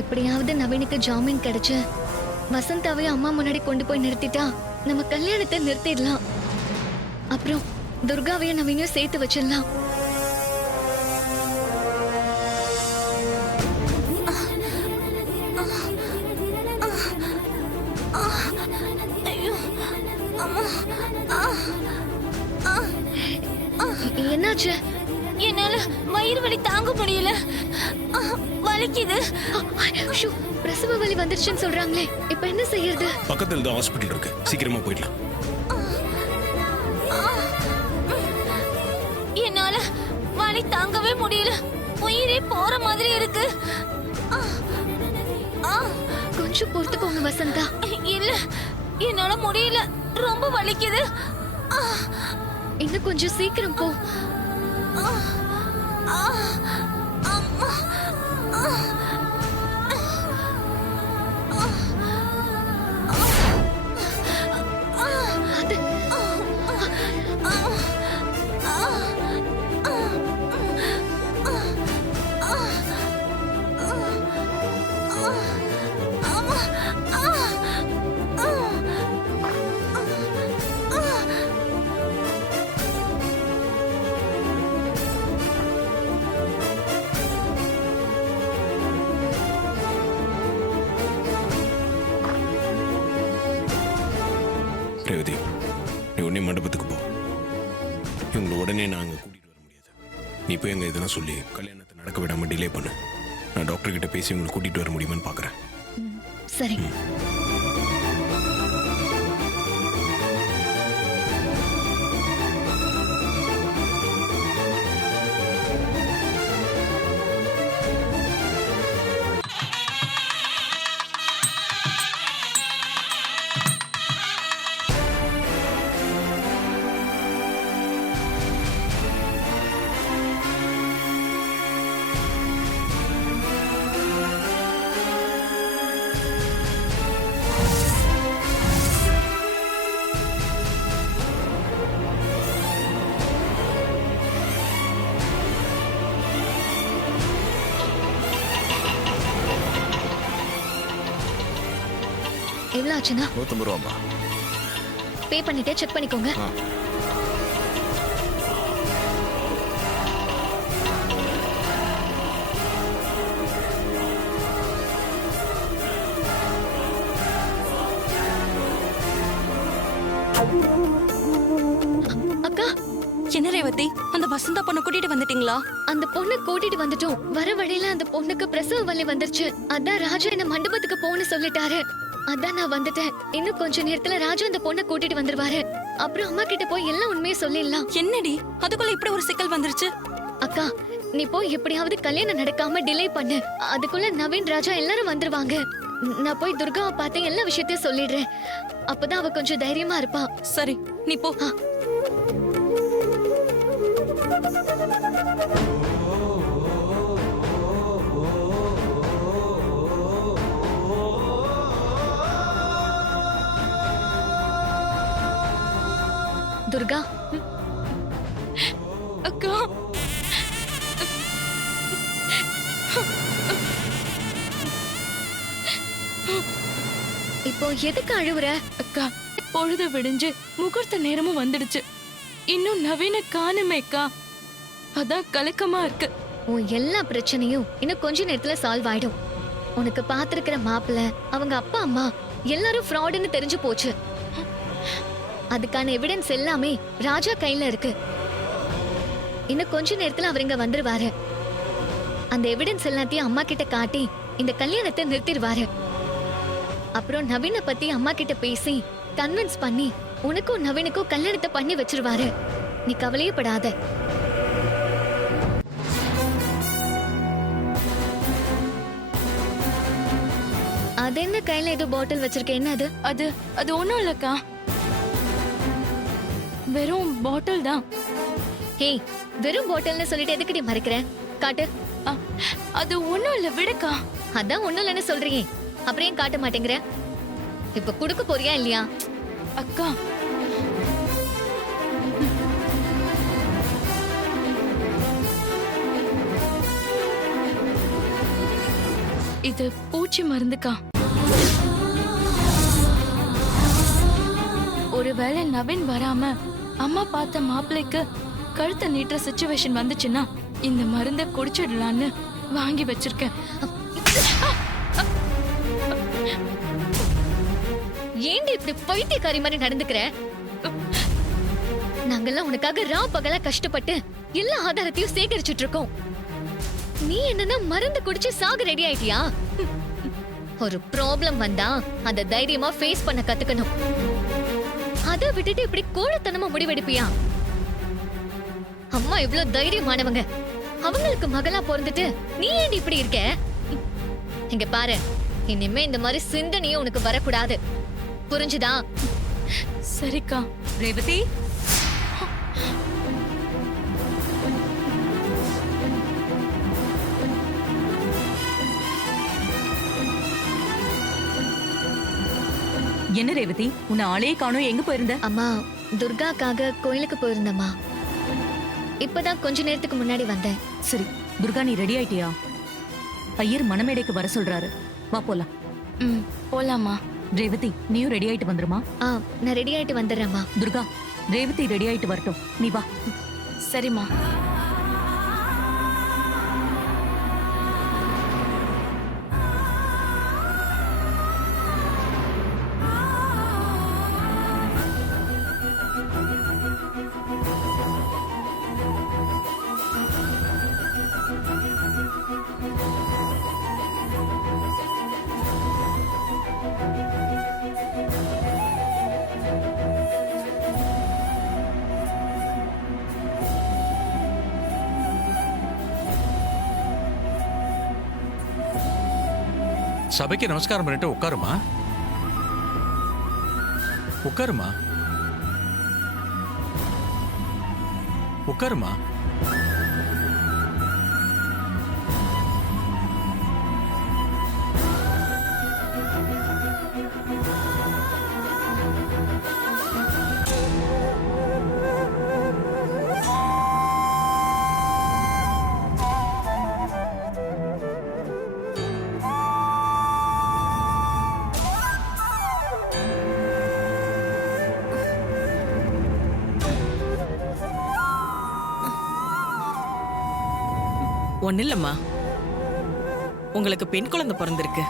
எப்படியாவது நவீனுக்கு ஜாமீன் கிடைச்சு வசந்தாவை அம்மா முன்னாடி கொண்டு போய் நிறுத்திட்டா நம்ம கல்யாணத்தை நிறுத்திடலாம். அப்புறம் துர்காவையும் நவீனையும் சேர்த்து வச்சிடலாம். என்னாச்சு? என்னால வயிறு வலி தாங்க முடியல, வலிக்குது. பிரசவ வலி வந்துருச்சுன்னு சொல்றாங்களே, இப்ப என்ன செய்யறது? பக்கத்துல தான் ஹாஸ்பிடல் இருக்கு, சீக்கிரமா போயிடலாம். என்னால வலி தாங்கவே முடியல, உயிரே போற மாதிரி இருக்கு. கொஞ்சம் பொறுத்துக்கோங்க வசந்தா. இல்ல, என்னால முடியல, ரொம்ப வலிக்குது. இன்னும் கொஞ்சம் சீக்கிரம் போ. ரேவதி, நீ உடனே மண்டபத்துக்கு போ. இவங்களை உடனே நாங்கள் கூட்டிகிட்டு வர முடியாது. நீ போய் எங்கள் இதெல்லாம் சொல்லி கல்யாணத்தை நடக்க விடாமல் டிலே பண்ணு. நான் டாக்டர் கிட்ட பேசி உங்களை கூட்டிகிட்டு வர முடியுமான்னு பார்க்குறேன். சரி. எவ்வளவு ஆச்சுன்னா? 150 ரூபாமா. பே பண்ணிட்டே செக் பண்ணிக்கோங்க. அக்கா, என்ன ரேவதி, அந்த வசந்தா பொண்ணு கூட்டிட்டு வந்துட்டீங்களா? அந்த பொண்ணை கூட்டிட்டு வந்துட்டோம். வர வழியில அந்த பொண்ணுக்கு பிரசவ வலி வந்துருச்சு. அதான் ராஜா என்ன மண்டபத்துக்கு போன்னு சொல்லிட்டாரு. அதான் நான் வந்துட்டேன். இன்னும் கொஞ்ச நேரத்துல ராஜா அந்த பொண்ணை கூட்டிட்டு வந்துருவாரு. அப்புறம் அம்மா கிட்ட போய் எல்லாம் உண்மையை சொல்லிடலாம். என்னடி அதுக்குள்ள இப்படி ஒரு சிக்கல் வந்துருச்சு? அக்கா, நீ போய் எப்படியாவது கல்யாணம் நடக்காம டிலே பண்ணு. அதுக்குள்ள நவீன் ராஜா எல்லாரும் வந்துருவாங்க. நான் போய் துர்காவை பார்த்து எல்லா விஷயத்தையும் சொல்லிடுறேன். அப்பதான் அவ கொஞ்சம் தைரியமா இருப்பா. சரி, நீ போ. துர்கா, அக்கா, இப்போ எதுக்கு அழுவுற? அக்கா, பொழுது விடிஞ்சு முகூர்த்த நேரமும் வந்துடுச்சு. இன்னும் நவீன காணுமேக்கா, அதான் கலக்கமா இருக்கு. உன் எல்லா பிரச்சனையும் இன்னும் கொஞ்ச நேரத்துல சால்வ் ஆயிடும். உனக்கு பாத்திருக்கிற மாப்பிள்ள, அவங்க அப்பா அம்மா எல்லாரும் ஃப்ராடுன்னு தெரிஞ்சு போச்சு. அதுக்கான எவிடன்ஸ் எல்லாமே ராஜா கையில இருக்கு. இன்னும் கொஞ்ச நேரத்துல அவர் இங்க வந்துருவாரு. அந்த எவிடன்ஸ் எல்லாத்தையும் அம்மா கிட்ட காட்டி இந்த கல்யாணத்தை நிறுத்திடுவாரு. அப்புறம் நவீன பத்தி அம்மா கிட்ட பேசி கன்வின்ஸ் பண்ணி உனக்கும் நவீனுக்கும் கல்யாணத்தை பண்ணி வச்சிருவாரு. நீ கவலையே படாத. அது என்ன கையில ஏதோ பாட்டில் வச்சிருக்க? என்ன அது? அது ஒண்ணும் இல்லக்கா, வெறும் பாட்டில் தான். ஹே, வெறும் பாட்டில்னு சொல்லிட்டு எதுக்குடி மறைக்கிற? காட்டு. அது ஒண்ணும் இல்ல, விடுக்கா. அதான் ஒண்ணும் இல்லைன்னு சொல்றீங்க, அப்புறம் ஏன் காட்ட மாட்டேங்கிற? இப்ப குடுக்க போறியா இல்லையா? அக்கா, இது பூச்சி மருந்துக்கா. ஒருவேளை நவீன் வராம அம்மா பார்த்த மாப்பிள்ளைக்கு கழுத்தை நீட்டுற சிச்சுவேஷன் வந்துச்சுன்னா இந்த மருந்தை குடிச்சிடலான்னு வாங்கி வச்சிருக்கேன். ஏண்டி இப்படி பைத்தியக்காரி மாதிரி நடந்துக்கிற? நாங்கெல்லாம் உனக்காக ரா பகலா கஷ்டப்பட்டு எல்லா ஆதாரத்தையும் சேகரிச்சுட்டு இருக்கோம். நீ என்னன்னா மருந்து குடிச்சு சாக ரெடி ஆயிட்டியா? ஒரு ப்ராப்ளம் வந்தா அந்த தைரியமா ஃபேஸ் பண்ண கத்துக்கணும். அதை விட்டுட்டு இப்படி கோழத்தனமா முடிவெடுப்பியா? அம்மா இவ்ளோ தைரியமானவங்க, அவங்களுக்கு மகளா பிறந்துட்டு நீ ஏன் இப்படி இருக்க? இங்க பாரு, இனிமே இந்த மாதிரி சிந்தனையும் உனக்கு வரக்கூடாது, புரிஞ்சுதா? சரிக்கா. ரேவதி, என்ன ரேவதி, உன்னை ஆளே காணோம், எங்க போயிருந்த? அம்மா, துர்காக்காக கோயிலுக்கு போயிருந்தம்மா. இப்பதான் கொஞ்ச நேரத்துக்கு முன்னாடி வந்தேன். சரி துர்கா, நீ ரெடி ஆயிட்டியா? ஐயர் மணமேடைக்கு வர சொல்றாரு, வா போலாம். போலாமா? ரேவதி, நீயும் ரெடி ஆயிட்டு வந்துருமா? நான் ரெடி ஆயிட்டு வந்துடுறேம்மா. துர்கா, ரேவதி ரெடி ஆயிட்டு வரட்டும், நீ வா. சரிம்மா. சபைக்கு நமஸ்காரம் பண்ணிட்டு உட்காருமா, உட்காருமா, உட்காருமா. ஒன்னும் இல்லம்மா, உங்களுக்கு பெண் குழந்தை பிறந்திருக்கு.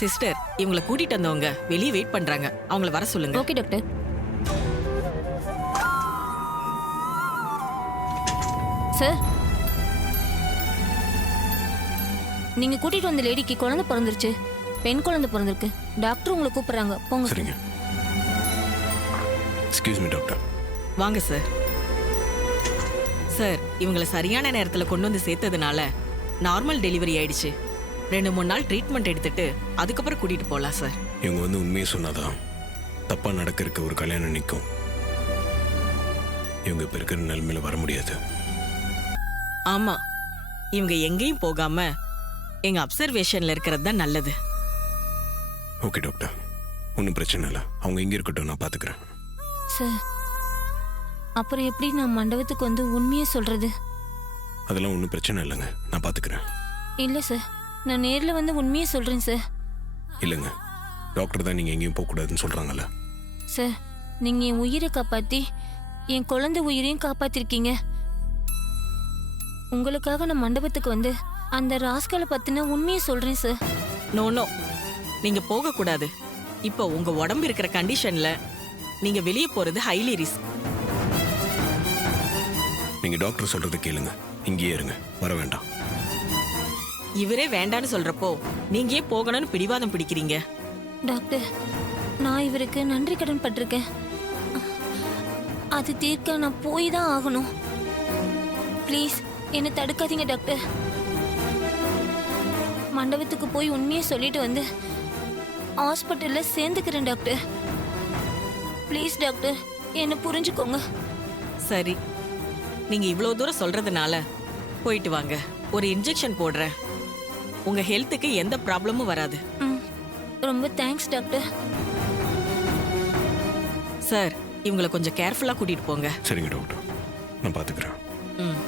சிஸ்டர், இவங்களை கூட்டிட்டு வந்தவங்க வெளியே வெயிட் பண்றாங்க, அவங்கள வர சொல்லுங்க. Okay doctor. சார், நீங்க கூட்டிட்டு வந்த லேடிக்கு குழந்தை பிறந்துருச்சு, பெண் குழந்தை பிறந்திருக்கு. டாக்டர் உங்களை கூப்பிடுறாங்க, போங்க. சரிங்க. Excuse me doctor. வாங்க சார். சார், இவங்களை சரியான நேரத்துல கொண்டு வந்து சேர்த்ததுனால நார்மல் டெலிவரி ஆயிடுச்சு. 2-3 நாள் ட்ரீட்மெண்ட் எடுத்துட்டு அதுக்கப்புறம் கூட்டிட்டு போலாம் சார். இவங்க வந்து உண்மையை சொன்னாதான் தப்பா நடக்க ஒரு கல்யாணம் நிற்கும். இவங்க இப்ப இருக்கிற நிலைமையில வர முடியாது. ஆமா, இவங்க எங்கேயும் போகாம எங்க அப்சர்வேஷன்ல இருக்கிறது தான் நல்லது. ஓகே டாக்டர், ஒன்றும் பிரச்சனை இல்லை, அவங்க இங்கே இருக்கட்டும், நான் பார்த்துக்கிறேன். சார், அப்புறம் எப்படி நான் மண்டபத்துக்கு வந்து உண்மையை சொல்றது? அதெல்லாம் ஒன்றும் பிரச்சனை இல்லைங்க, நான் பார்த்துக்கிறேன். இல்ல சார், நான் நேர்ல வந்து உண்மையை சொல்றேன் சார். இல்லைங்க, டாக்டர் தான் நீங்கள் எங்கேயும் போகக்கூடாதுன்னு சொல்கிறாங்கல்ல. சார், நீங்க என் உயிரை காப்பாத்தி என் குழந்தை உயிரையும் காப்பாத்திருக்கீங்க. உங்களுக்காக நான் மண்டபத்துக்கு வந்து அந்த ராஸ்கலை பத்தின உண்மையை சொல்றேன் சார். நோ நோ, நீங்க போக கூடாது. இப்போ உங்க உடம்பு இருக்கிற கண்டிஷன்ல நீங்க வெளியே போறது ஹைலி ரிஸ்க். நீங்க டாக்டர் சொல்றது கேளுங்க, இங்கேயே இருங்க, வர வேண்டாம். இவரே வேண்டான்னு சொல்றப்போ நீங்க ஏன் போகணும்னு பிடிவாதம் பிடிக்கிறீங்க? டாக்டர், நான் இவருக்கு நன்றி கடன் பட்டிருக்கேன். அது தீர்க்க நான் போய் தான் ஆகணும். ப்ளீஸ் என்னை தடுக்காதீங்க டாக்டர். மண்டபத்துக்கு போய் உண்மையை சொல்லிட்டு வந்து ஹாஸ்பிட்டல்ல சேர்ந்துக்கிறேன் டாக்டர். ப்ளீஸ் டாக்டர், என்னை புரிஞ்சுக்கோங்க. சரி, நீங்க இவ்வளவு தூரம் சொல்றதுனால போயிட்டு வாங்க. ஒரு இன்ஜெக்ஷன் போடுறேன், உங்க ஹெல்த்துக்கு எந்த ப்ராப்ளமும் வராது. ரொம்ப தேங்க்ஸ் டாக்டர். சார், இவங்களை கொஞ்சம் கேர்ஃபுல்லா கூட்டிட்டு போங்க. சரிங்க டாக்டர், நான் பார்த்துக்கிறேன். ம்.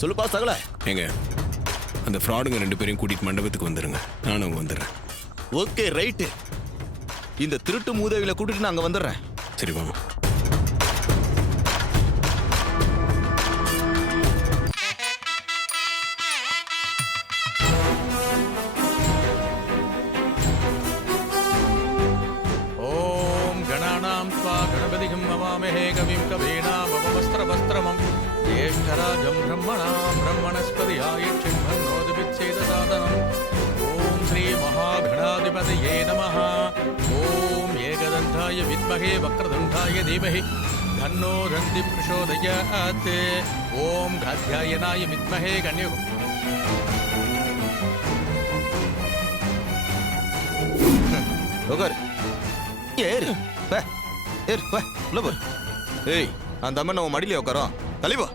சொல்லுப்பா சகல. ஏங்க, அந்த ஃப்ராடுங்க 2 பேரையும் கூட்டிட்டு மண்டபத்துக்கு வந்துடுங்க. நானும் அங்கே வந்துடுறேன். Okay right. இந்த திருட்டு மூதேவில கூட்டிட்டு நான் அங்க வந்துடுறேன். சரி வாங்க. ஓம் கணானாம் ஸ்வா கணபதிகம் நமாமஹே கவிம் கவீனாமவஸ்திரவஸ்திரமம் ஜேஷ்டராஜம் பிரம்மணாம் பிரம்மணஸ்பதியாயிட்சிம்மன்னோதிபிச்சேதசாதனம். ஓம் ஸ்ரீ மகாகணாதிபதயே நமः. ஓம் ஏகதந்தாய வித்மஹே வக்ரதுண்டாய தீமஹி தன்னோ தந்தி பிரசோதயாத். ஓம் காத்யாயனாய வித்மஹே கன்யோ. உட்காரு. ஏறு. வா. ஏறு வா. உள்ள போ. ஏய், அந்த அம்மன் உன் மடியில உட்காரோம். தலைவா.